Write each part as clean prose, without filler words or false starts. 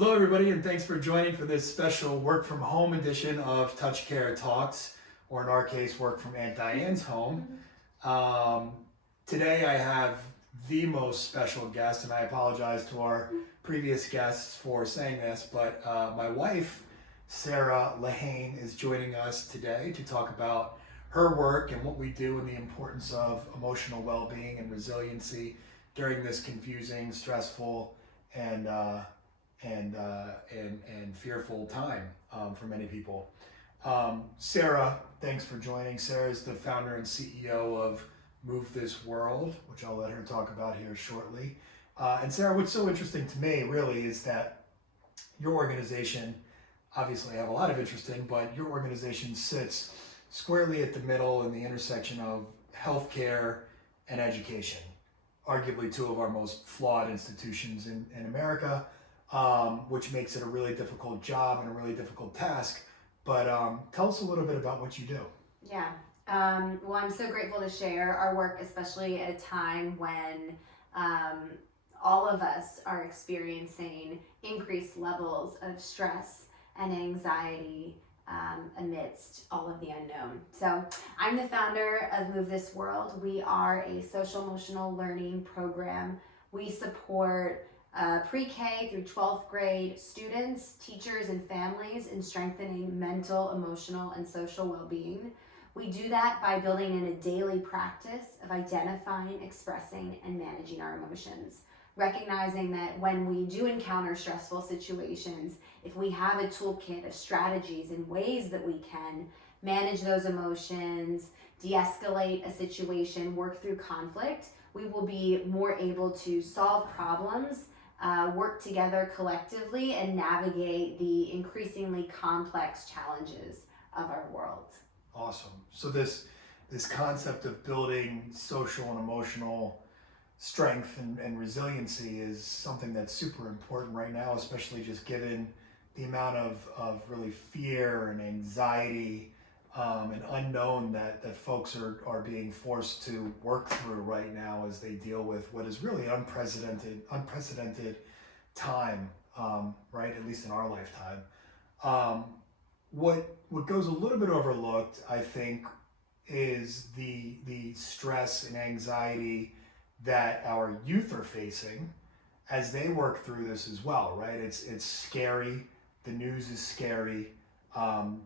Hello, everybody, and thanks for joining for this special work from home edition of TouchCare Talks, or in our case, work from Aunt Diane's home. Um, Today, I have the most special guest, and I apologize to our previous guests for saying this, but my wife, Sarah Lehane, is joining us today to talk about her work and what we do and the importance of emotional well-being and resiliency during this confusing, stressful, and fearful time for many people. Sarah, thanks for joining. Sarah is the founder and CEO of Move This World, which I'll let her talk about here shortly. And Sarah, what's so interesting to me really is that your organization, obviously I have a lot of interest in, but your organization sits squarely at the middle in the intersection of healthcare and education, arguably two of our most flawed institutions in America. Which makes it a really difficult job and a really difficult task. But tell us a little bit about what you do. Yeah. Well, I'm so grateful to share our work, especially at a time when all of us are experiencing increased levels of stress and anxiety amidst all of the unknown. So I'm the founder of Move This World. We are a social emotional learning program. We support pre-K through 12th grade students, teachers, and families in strengthening mental, emotional, and social well-being. We do that by building in a daily practice of identifying, expressing, and managing our emotions. Recognizing that when we do encounter stressful situations, if we have a toolkit of strategies and ways that we can manage those emotions, de-escalate a situation, work through conflict, we will be more able to solve problems, work together collectively, and navigate the increasingly complex challenges of our world. Awesome. So this concept of building social and emotional strength and resiliency is something that's super important right now, especially just given the amount of really fear and anxiety and unknown that folks are being forced to work through right now as they deal with what is really unprecedented time, right? At least in our lifetime. What goes a little bit overlooked, I think, is the stress and anxiety that our youth are facing as they work through this as well, right? It's scary. The news is scary.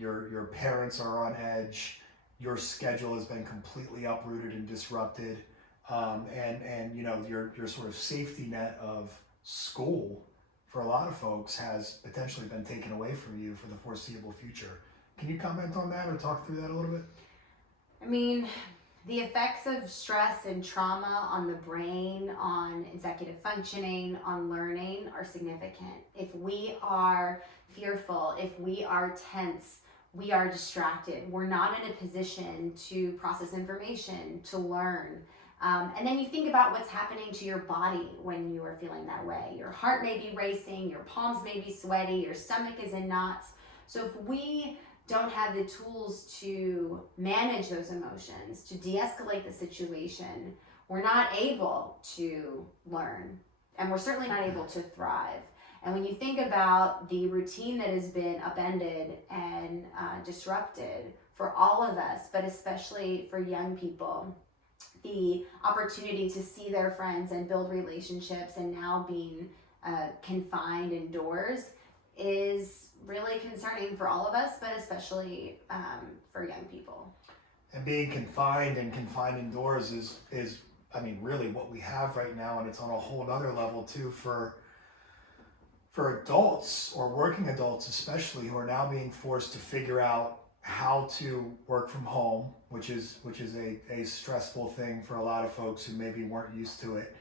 Your parents are on edge. Your schedule has been completely uprooted and disrupted, and you know your sort of safety net of school for a lot of folks has potentially been taken away from you for the foreseeable future. Can you comment on that or talk through that a little bit? I mean, the effects of stress and trauma on the brain, on executive functioning, on learning are significant. If we are fearful, if we are tense, we are distracted, we're not in a position to process information, to learn. And then you think about what's happening to your body when you are feeling that way. Your heart may be racing, your palms may be sweaty, your stomach is in knots. So if we don't have the tools to manage those emotions, to de-escalate the situation, we're not able to learn, and we're certainly not able to thrive. And when you think about the routine that has been upended and disrupted for all of us, but especially for young people, the opportunity to see their friends and build relationships and now being confined indoors is really concerning for all of us, but especially for young people. And being confined indoors is I mean, really what we have right now, and it's on a whole other level too for adults or working adults especially, who are now being forced to figure out how to work from home, which is a stressful thing for a lot of folks who maybe weren't used to it.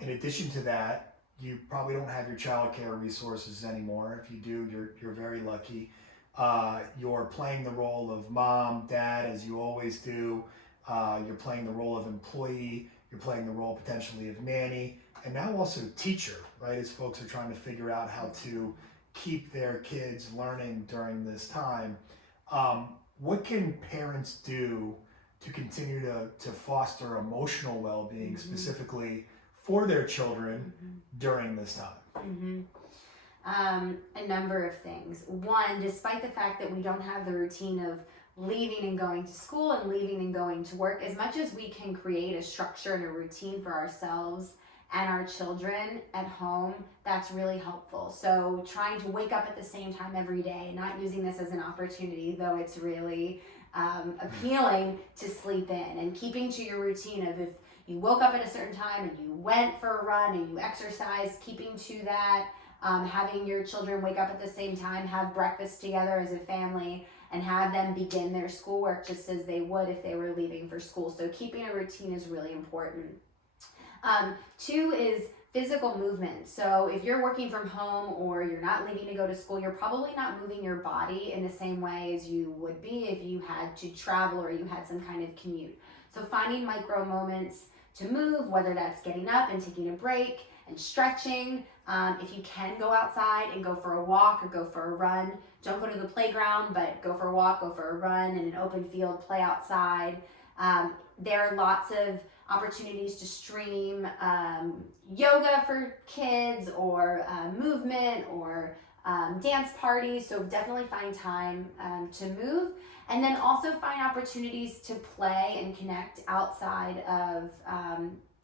In addition to that, you probably don't have your childcare resources anymore. If you do, you're very lucky. You're playing the role of mom, dad, as you always do. You're playing the role of employee. You're playing the role potentially of nanny, and now also teacher, right? As folks are trying to figure out how to keep their kids learning during this time. What can parents do to continue to foster emotional well-being, specifically for their children during this time? a number of things. One, despite the fact that we don't have the routine of leaving and going to school and leaving and going to work, as much as we can create a structure and a routine for ourselves and our children at home, that's really helpful. So trying to wake up at the same time every day, not using this as an opportunity, though it's really appealing to sleep in, and keeping to your routine of, if you woke up at a certain time and you went for a run and you exercised, keeping to that, having your children wake up at the same time, have breakfast together as a family, and have them begin their schoolwork just as they would if they were leaving for school. So keeping a routine is really important. Two is physical movement. So if you're working from home or you're not leaving to go to school, you're probably not moving your body in the same way as you would be if you had to travel or you had some kind of commute. So finding micro moments to move, whether that's getting up and taking a break and stretching. If you can go outside and go for a walk or go for a run, don't go to the playground, but go for a walk, go for a run in an open field, play outside. There are lots of opportunities to stream yoga for kids, or movement, or dance parties. So definitely find time to move, and then also find opportunities to play and connect outside of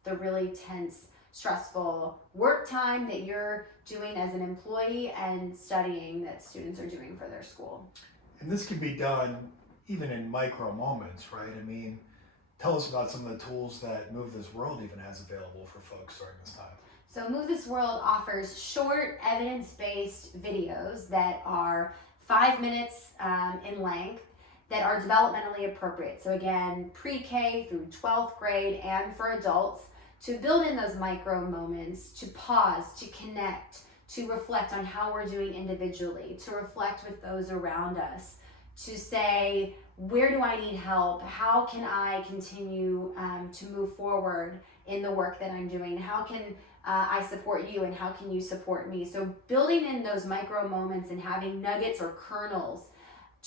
the really tense, stressful work time that you're doing as an employee and studying that students are doing for their school. And this can be done even in micro moments, right? I mean, tell us about some of the tools that Move This World even has available for folks during this time. So Move This World offers short, evidence-based videos that are 5 minutes in length, that are developmentally appropriate. So again, pre-K through 12th grade and for adults, to build in those micro moments, to pause, to connect, to reflect on how we're doing individually, to reflect with those around us, to say, where do I need help? How can I continue to move forward in the work that I'm doing? How can I support you, and how can you support me? So building in those micro moments and having nuggets or kernels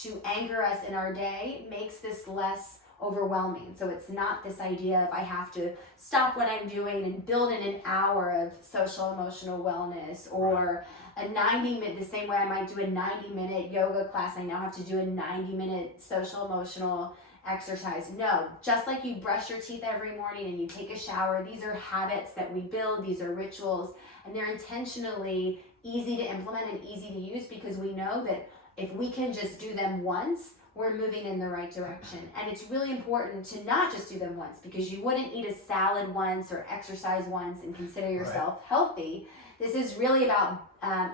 to anchor us in our day makes this less overwhelming. So it's not this idea of I have to stop what I'm doing and build in an hour of social emotional wellness, or a 90-minute, the same way I might do a 90-minute yoga class, I now have to do a 90-minute social emotional exercise. No, just like you brush your teeth every morning and you take a shower, these are habits that we build, these are rituals, and they're intentionally easy to implement and easy to use, because we know that if we can just do them once, we're moving in the right direction. And it's really important to not just do them once, because you wouldn't eat a salad once or exercise once and consider yourself healthy. This is really about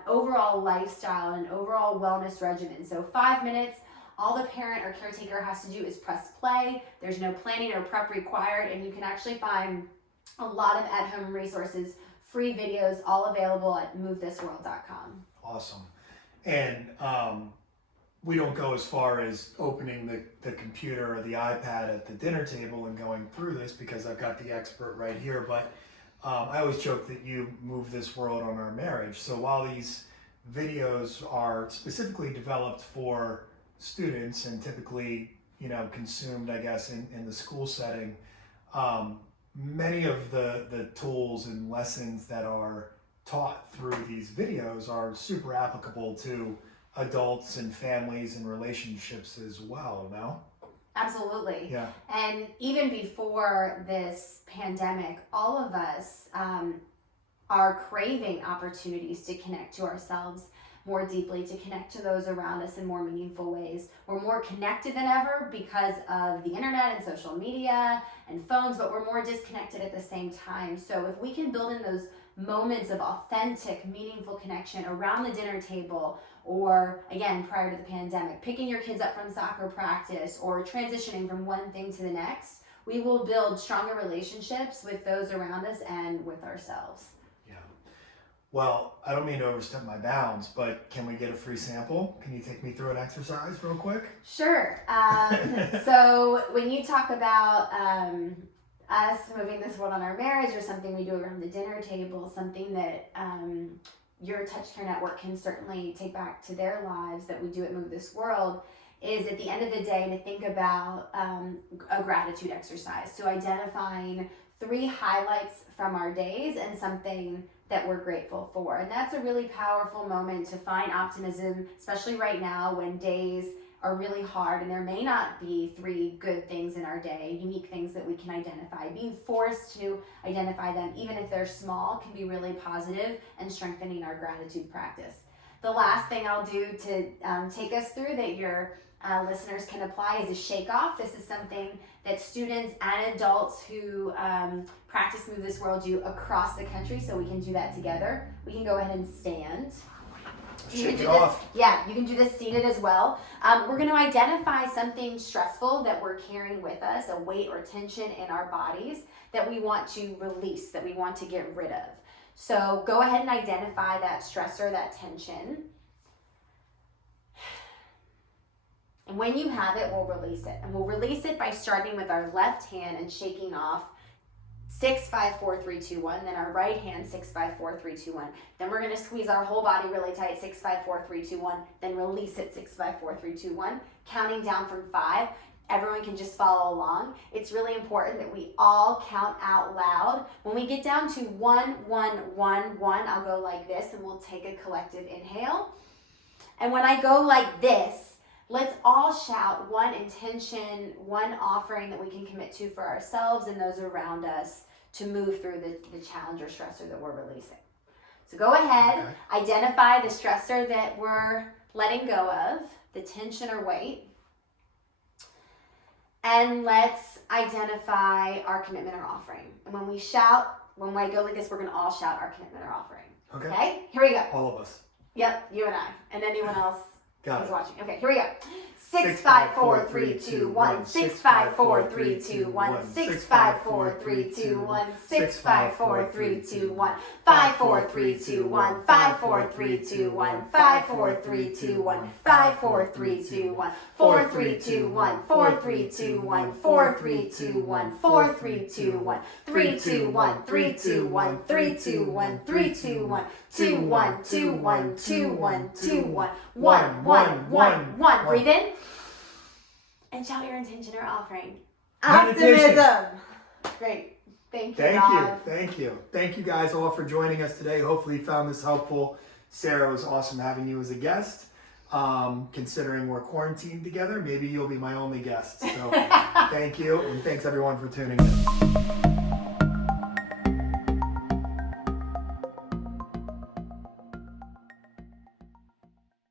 overall lifestyle and overall wellness regimen. So 5 minutes, all the parent or caretaker has to do is press play. There's no planning or prep required, and you can actually find a lot of at-home resources, free videos, all available at movethisworld.com. Awesome. And we don't go as far as opening the computer or the iPad at the dinner table and going through this, because I've got the expert right here. But I always joke that you move this world on our marriage. So while these videos are specifically developed for students and typically, consumed, I guess, in the school setting, many of the tools and lessons that are taught through these videos are super applicable to adults and families and relationships as well, no? Absolutely. Yeah. And even before this pandemic, all of us are craving opportunities to connect to ourselves more deeply, to connect to those around us in more meaningful ways. We're more connected than ever because of the internet and social media and phones, but we're more disconnected at the same time. So if we can build in those moments of authentic, meaningful connection around the dinner table, or again, prior to the pandemic, picking your kids up from soccer practice, or transitioning from one thing to the next, we will build stronger relationships with those around us and with ourselves. Yeah. Well, I don't mean to overstep my bounds, but can we get a free sample? Can you take me through an exercise real quick? Sure. So when you talk about us moving this world on our marriage, or something we do around the dinner table, something that your TouchCare network can certainly take back to their lives that we do at Move This World, is at the end of the day to think about a gratitude exercise. So identifying 3 highlights from our days and something that we're grateful for. And that's a really powerful moment to find optimism, especially right now when days are really hard and there may not be 3 good things in our day, unique things that we can identify. Being forced to identify them, even if they're small, can be really positive and strengthening our gratitude practice. The last thing I'll do to take us through that your listeners can apply is a shake off. This is something that students and adults who practice Move This World do across the country, so we can do that together. We can go ahead and stand. Shake it off. Yeah, you can do this seated as well. We're going to identify something stressful that we're carrying with us, a weight or tension in our bodies that we want to release, that we want to get rid of. So go ahead and identify that stressor, that tension. And when you have it, we'll release it. And we'll release it by starting with our left hand and shaking off 6, 5, 4, 3, 2, 1. Then our right hand, 6, 5, 4, 3, 2, 1. Then we're going to squeeze our whole body really tight, 6, 5, 4, 3, 2, 1. Then release it, 6, 5, 4, 3, 2, 1. Counting down from 5. Everyone can just follow along. It's really important that we all count out loud. When we get down to 1, 1, 1, 1, I'll go like this, and we'll take a collective inhale. And when I go like this, let's all shout one intention, one offering that we can commit to for ourselves and those around us to move through the challenge or stressor that we're releasing. So go ahead, identify the stressor that we're letting go of, the tension or weight, and let's identify our commitment or offering. And when we shout, when I go like this, we're going to all shout our commitment or offering. Okay? Here we go. All of us. Yep, you and I, and anyone else Got who's it. watching. Okay, here we go. 6, 5, 4, 3, 2, 1. 6, 5, 4, 3, 2, 1. 6, 5, 4, 3, 2, 1. 6, 5, 4, 3, 2, 1. 5, 4, 3, 2, 1. 5, 4, 3, 2, 1. 5, 4, 3, 2, 1. 5, 4, 3, 2, 1. 4, 3, 2, 1. 4, 3, 2, 1. 4, 3, 2, 1. 4, 3, 2, 1. 3, 2, 1. 3, 2, 1. 3, 2, 1. 3, 2, 1. 2, 1, 2, 1, 2, 1, 2, 1. 1, 1, 1, 1. Breathe in. And shout your intention or offering. Optimism. Great. Thank you. Thank you. Thank you guys all for joining us today. Hopefully you found this helpful. Sarah, it was awesome having you as a guest. Considering we're quarantined together, maybe you'll be my only guest. So thank you. And thanks everyone for tuning in.